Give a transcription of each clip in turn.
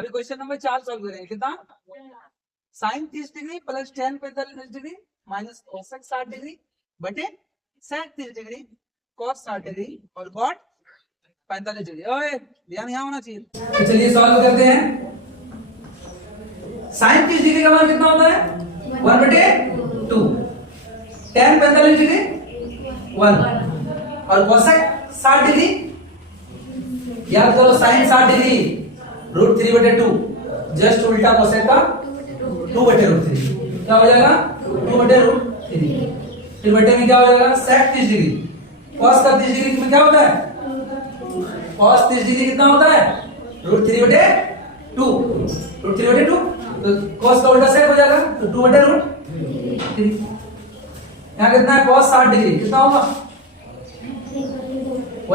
अभी question number 4 solve करेंगे। कितना? Sine 30 degree plus ten 45 degree minus cosec 60 degree बटे सेक 30 डिग्री कॉस 60 डिग्री और कॉट 45 डिग्री। ओए ध्यान यहाँ होना चाहिए। तो चलिए सॉल्व करते हैं। साइन 30 डिग्री का मान कितना होता है? 1 बटे 2। टेन 45 डिग्री 1 और कोसेक 60 डिग्री याद करो साइन 60 डिग्री √3 बटे 2 जस्ट उल्टा कोसेक का 2 बटे √3 क्या हो जाएगा 2 बटे √3। फिर बटे में क्या हो जाएगा सेक 30 डिग्री कॉस का 30 डिग्री में क्या होता है कॉस 30 डिग्री कितना होता है √3 बटे 2 √3 बटे 2 तो कॉस का उल्टा सेक हो जाएगा तो 2 बटे √3। यहाँ कितना है कॉस 60 डिग्री कितना होगा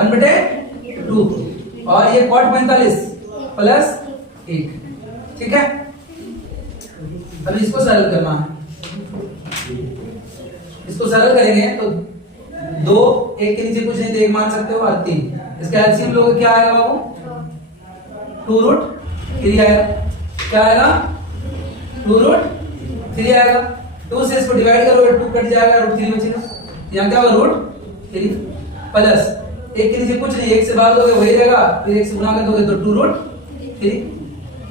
1 बटे 2 और ये कॉट 45 प्लस 1। ठीक है अभी इसको सरल करना है। इसको सरल करेंगे तो 2 1 के नीचे कुछ नहीं तो 1 मान सकते हो और 3 इसका एलसीएम लोगे क्या आएगा बाबू 2√3 आएगा। क्या आएगा 2√3 आएगा। 2 से इसको डिवाइड करोगे 2 कट जाएगा √3 बचेगा। यहाँ क्या होगा √3 प्लस 1 के नीचे कुछ नहीं 1 से भाग दोगे वही रहेगा फिर 1 से गुना कर दोगे तो 2√3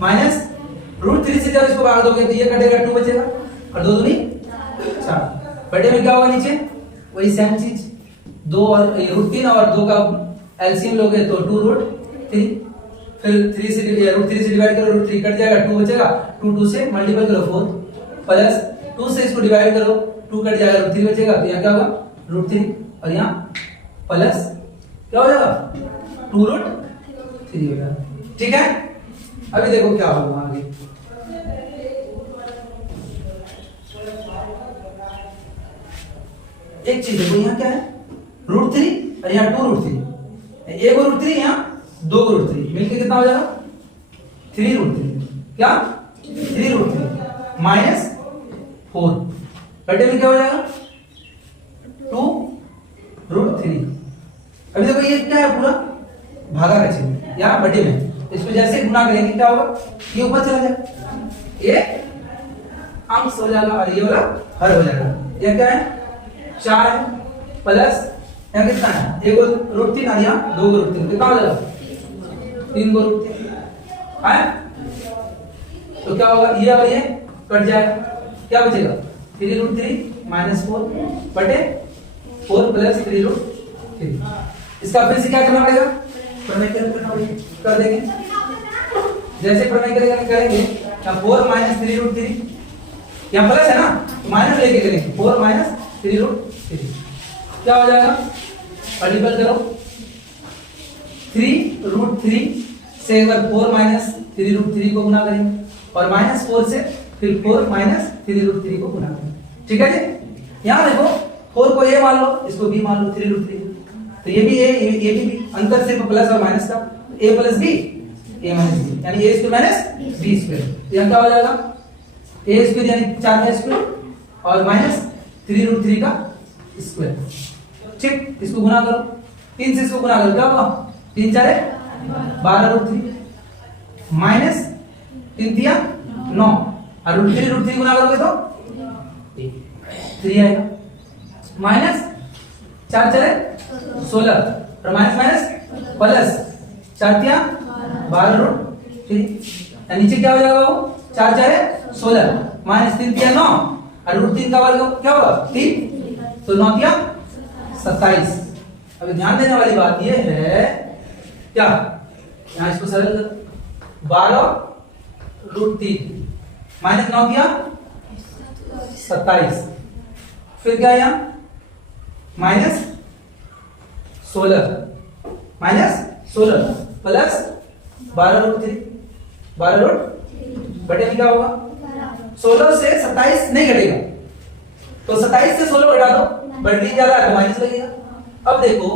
माइनस √3 से जब इसको भाग दोगे तो ये कटेगा 2 बचेगा और 2 दूनी 4 बटे में क्या होगा नीचे वही सेम चीज 2 और √3 और 2 का एलसीएम लोगे तो 2√3 फिर 3 से √3 से डिवाइड करो √3 कट जाएगा 2 बचेगा 2 से मल्टीपल करो 4 प्लस 2 से इसको डिवाइड करो 2 कट जाएगा √3 बचेगा तो यहाँ क्या होगा √3 और यहाँ प्लस क्या हो जाएगा 2√3 होगा। ठीक है अभी देखो क्या होगा आगे। एक चीज देखो यहाँ क्या है √3 और यहाँ 2√3 एक √3 यहाँ 2√3 मिलके कितना हो जाएगा 3√3 क्या 3√3 माइनस 4 बटे में क्या हो जाएगा 2√3। अभी देखो ये क्या है पूरा भागा का चिन्ह यहाँ बटे में इसको जैसे गुना करेंगे क्या होगा ये ऊपर चला जाएगा ये अंश हो जाएगा और ये वाला हर हो जाएगा। ये क्या है 4 प्लस यहाँ कितना है 1 √3 और यहाँ 2 √3 कितना हो जाएगा 3 √3 है तो क्या होगा ये और ये कट जाएगा क्या बचेगा 3√3 माइनस 4 बटे 4 प्लस 3√3। इसका फिर से क्या करना पड़ेगा प्रमेयकरण करना पड़ेगा कर देंगे जैसे प्रमेयकरण करेंगे यहाँ 4 माइनस 3√3 यहाँ प्लस है ना तो माइनस लेके करेंगे 4 माइनस 3√3 क्या हो जाएगा मल्टीपल करो 3√3 से एक बार 4 माइनस 3√3 को गुना करेंगे और माइनस 4 से फिर 4 माइनस 3√3 को गुना करेंगे। ठीक है जी यहाँ देखो 4 को a मान लो इसको b मान लो 3√3 तो ये भी a ये भी b अंतर सिर्फ प्लस और माइनस का a plus b a minus b यानी a square minus b square यहाँ क्या हो जाएगा a स्क्वायर यानी 4 का स्क्वायर और माइनस 3√3 का स्क्वायर। ठीक इसको गुना करो 3 से इसको गुना करो क्या होगा 3 4 12√3 माइनस 3 3 9 और √3 गुना करोगे तो 3 आएगा माइनस 4 4 16 और माइनस माइनस प्लस 4 3 12√3 नीचे क्या हो जाएगा वो 4 4 16 माइनस 3 3 9 और √3 का वर्ग क्या होगा 3 तो 9 3 27। अभी ध्यान देने वाली बात ये है क्या यहाँ इसको सरल करो 12√3 माइनस 9 3 27 फिर क्या यहाँ माइनस 16 प्लस 12√3 बटे में क्या होगा 16 से 27 नहीं घटेगा तो 27 से 16 घटा दो बढ़ी ज्यादा है तो माइनस लगेगा। अब देखो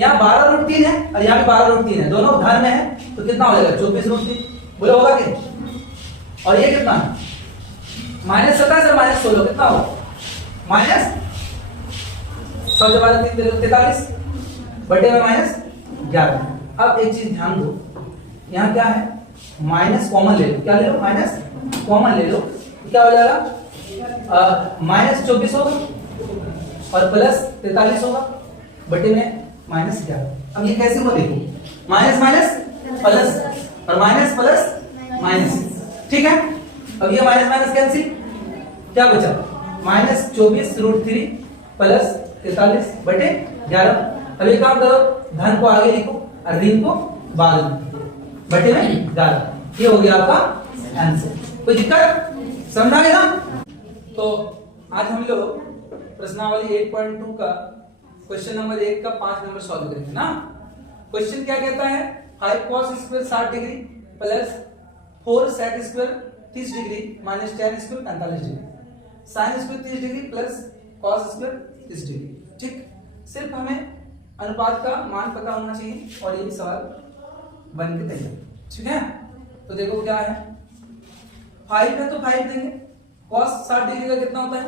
यहाँ 12√3 है और यहाँ भी 12√3 है दोनों धन में है तो कितना हो जाएगा 24√3 बोले होगा कि और ये कितना माइनस 27 और माइनस 16 कितना होगा माइनस 43 बटे में माइनस 11। अब एक चीज ध्यान दो यहाँ क्या है माइनस कॉमन ले लो, क्या ले लो, माइनस कॉमन ले लो, क्या हो जाएगा, माइनस 24 होगा और प्लस 43 होगा बटे में माइनस 11। अब ये कैसे हुआ देखो, माइनस माइनस प्लस और माइनस प्लस माइनस, ठीक है। अब ये माइनस माइनस कैंसिल, क्या बचा, माइनस 24√3 प्लस 43 बटे 11। अब एक काम करो, धन को आगे लिखो और ऋण को बाद में, बटे में 11। ये हो गया आपका आंसर। कोई दिक्कत, समझा गया ना? तो आज हम लोग प्रश्नावली 8.2 का क्वेश्चन नंबर 1 का 5 नंबर सॉल्व करेंगे ना। क्वेश्चन क्या कहता है, 5 cos square 60 degree plus 4 sec square 30 degree minus tan square 45 degree, sin square 30 degree plus cos square 30 degree. ठीक, सिर्फ हमें अनुपात का मान पता होना चाहिए और यही सवाल बन के तैयार, ठीक है। तो देखो क्या है, 5 है तो 5 देंगे, cos 60 डिग्री का कितना होता है,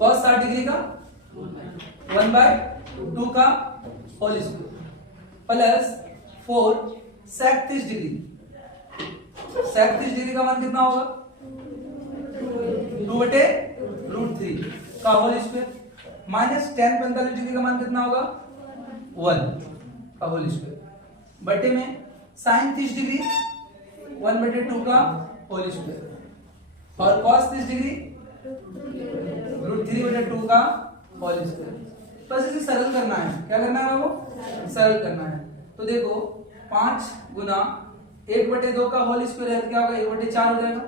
cos 60 डिग्री का 1/2 का whole square plus 4 sec 30 degree, sec 30 degree का मान कितना होगा, 2/√3 का whole square minus tan 45 degree का मान कितना होगा, 1 का होल स्क्वायर बटे में sin 30 डिग्री 1/2 का होल स्क्वायर और cos 30 डिग्री √3/2 का होल स्क्वायर। बस इसे सरल करना है, क्या करना है वो, सरल करना है। तो देखो 5 गुना 1/2 का होल स्क्वायर है, क्या होगा, 1/4 हो जाएगा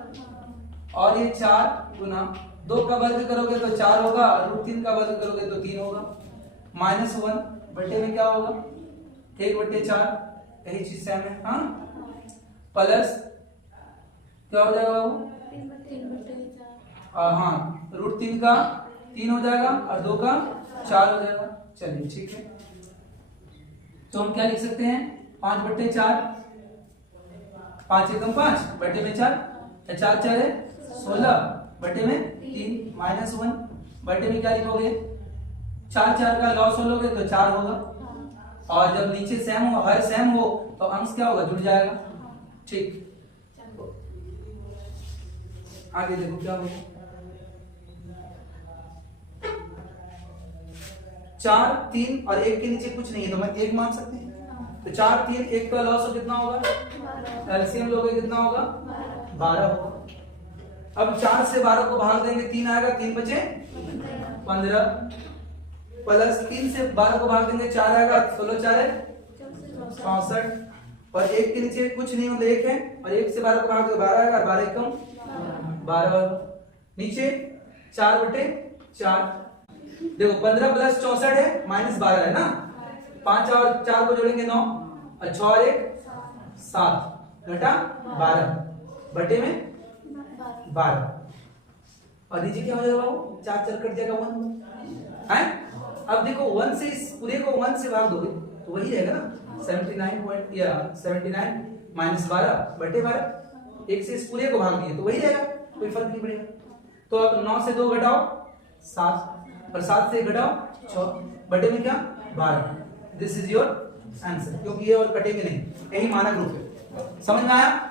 और ये 4 गुना 2 का वर्ग करोगे तो 4 होगा और √3 का वर्ग करोगे तो 3 होगा, -1 बटे में क्या होगा, 1/4, यही चीज सेम है, हाँ, प्लस क्या हो जाएगा बाबू, हाँ, √3 का 3 हो जाएगा और 2 का 4 हो जाएगा। चलिए ठीक है, तो हम क्या लिख सकते हैं, 5/4, 5 एकम 5 बटे में 4, 4 4 है 16 बटे में 3 -1 बटे में क्या लिखोगे, 4 4 का लॉस हो लोगे तो 4 होगा और जब नीचे सेम हो, हर सेम हो तो अंश क्या होगा, जुड़ जाएगा। ठीक, आगे देखो क्या होगा, 4 3 और 1 के नीचे कुछ नहीं है तो मैं 1 मान सकते हैं, तो 4 3 1 का लॉस हो कितना होगा, एलसीएम लोगे कितना होगा, 12 होगा। अब 4 से 12 को भाग देंगे 3 आएगा, 3 बचे 15 प्लस 3 से 12 को भाग देंगे 4 आएगा, 16 4 है 64 और 1 के नीचे कुछ नहीं मतलब 1 है और 1 से 12 को भाग देंगे 12 आएगा, 12 एकम 12 नीचे 4/4, देखो 15 प्लस 64 है -12 है ना, 5 और 4 को जोड़ेंगे 9 और 6 और 1 7 घटा 12 बटे में 12 और नीचे क्या हो जाएगा, 4 4 कट जाएगा 1 है। अब देखो 1 से इस पूरे को 1 से भाग दोगे तो वही रहेगा ना, 79 -12 बटे 12, 1 से इस पूरे को भाग दिए तो वही रहेगा, कोई फर्क नहीं पड़ेगा। तो अब 9 से 2 घटाओ 7 और 7 से घटाओ 6 बटे में क्या 12। दिस इज योर आंसर, क्योंकि ये और कटेंगे नहीं, यही मानक रूप है। समझ में आया?